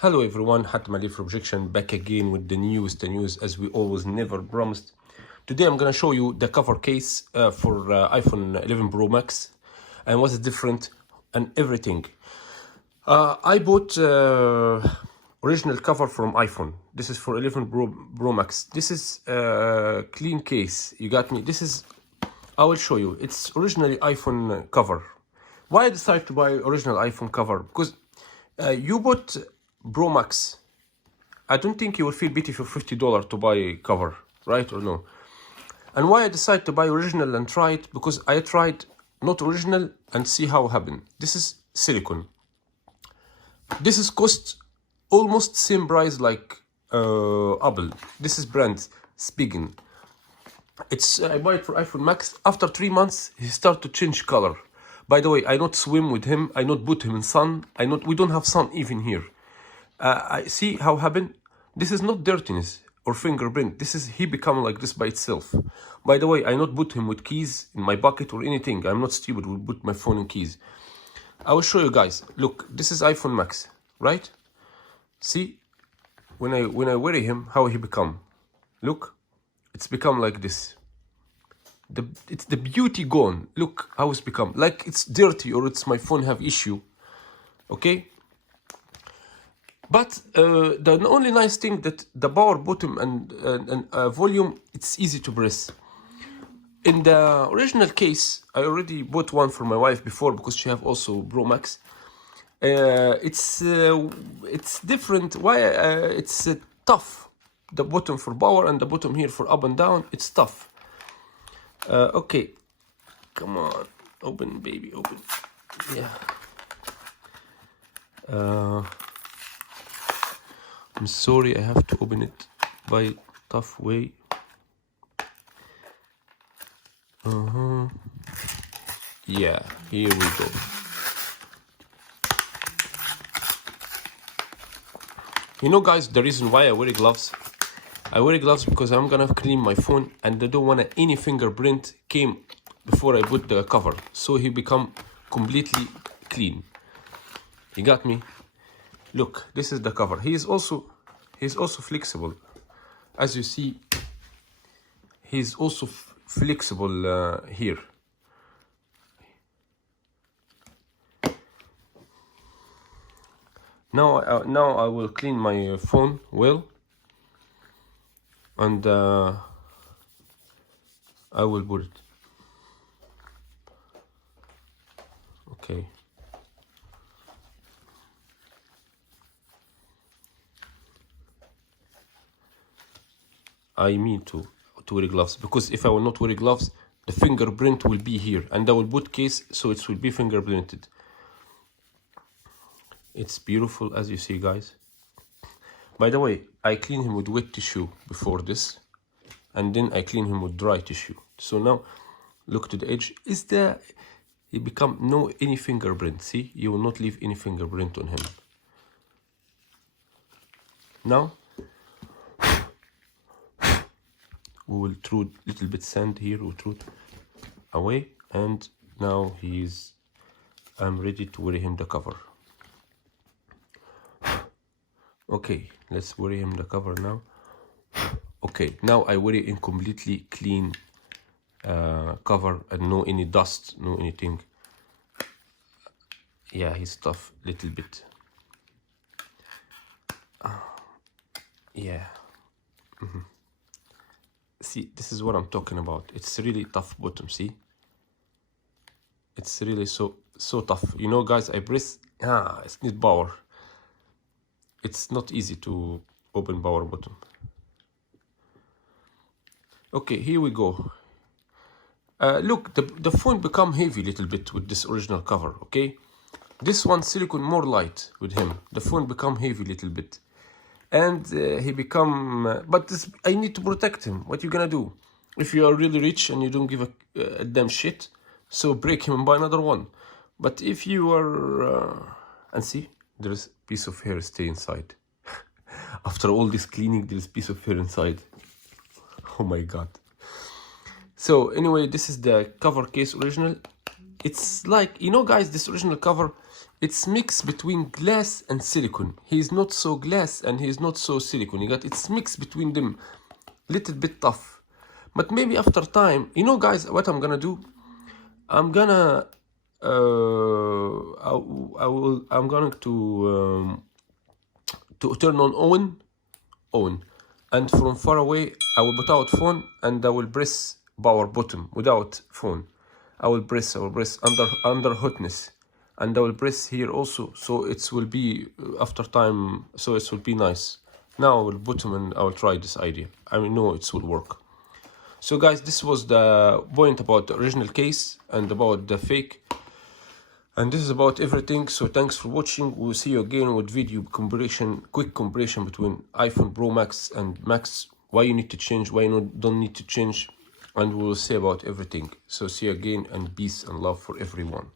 Hello everyone, Hatem from Objection back again with the news as we always never promised. Today I'm gonna show you the cover case for iPhone 11 Pro Max and what's different and everything. I bought original cover from iPhone. This is for 11 Pro Max. This is clean case. You got me. I will show you. It's originally iPhone cover. Why I decided to buy original iPhone cover? Because you bought Pro Max. I don't think you will feel pity for $50 to buy cover, right or no? And why I decided to buy original and try it? Because I tried not original and see how it happened. This is silicone. This is cost almost same price like Apple. This is brand Spigen. I buy it for iPhone Max. After 3 months, he start to change color. By the way, I not swim with him. I not put him in sun. We don't have sun even here. I see how happened. This is not dirtiness or fingerprint. He become like this by itself. By the way, I not put him with keys in my pocket or anything. I'm not stupid. Will put my phone in keys. I will show you guys. Look, this is iPhone Max, right? See, when I wear him, how he become? Look, it's become like this. It's the beauty gone. Look how it's become. Like it's dirty or it's my phone have issue. Okay. But the only nice thing that the power button and volume, it's easy to press. In the original case, I already bought one for my wife before because she have also Pro Max. It's different. Why? It's tough. The button for power and the button here for up and down. It's tough. Okay, come on, open, baby, open. Yeah. I'm sorry, I have to open it by tough way. Yeah, here we go. You know, guys, the reason why I wear gloves. I wear gloves because I'm gonna clean my phone and I don't want any fingerprint came before I put the cover. So he become completely clean. You got me? Look, this is the cover. He's also flexible. As you see, he's also flexible here. Now I will clean my phone well. And I will put it. Okay. I mean to wear gloves because if I will not wear gloves, the fingerprint will be here, and I will put case so it will be fingerprinted. It's beautiful, as you see, guys. By the way, I clean him with wet tissue before this, and then I clean him with dry tissue. So now, look to the edge. He become any fingerprint. See, you will not leave any fingerprint on him. Now, we will throw little bit sand here. We'll throw it away, and now I'm ready to wear him the cover. Okay, let's wear him the cover now. Okay, now I wear it in completely clean cover and no any dust, no anything. Yeah, he's tough little bit. Yeah. See, this is what I'm talking about. It's really tough bottom, see? It's really so tough. You know, guys, I press, it's need power. It's not easy to open power button. Okay, here we go. Look, the phone become heavy a little bit with this original cover, okay? This one silicone more light with him. The phone become heavy a little bit. And he become, but I need to protect him. What you gonna do? If you are really rich and you don't give a damn shit, so break him and buy another one. But if you are, and see, there's a piece of hair stay inside. After all this cleaning, there's a piece of hair inside. Oh my god. So anyway, this is the cover case original. it's like, you know guys, this original cover, it's mixed between glass and silicone. He's not so glass and he's not so silicone. You got, it's mixed between them, little bit tough. But maybe after time, you know guys, what I'm gonna do, I'm gonna I'm going to turn on on, and from far away I will put out phone and I will press power button without phone. I will press under hotness, and I will press here also, so it will be after time, so it will be nice. Now I will put them and I will try this idea. I know it will work. So guys, this was the point about the original case and about the fake, and this is about everything. So thanks for watching. We'll see you again with video comparison, quick comparison between iPhone Pro Max and Max, why you need to change, why you don't need to change, and we will say about everything. So see you again, and peace and love for everyone.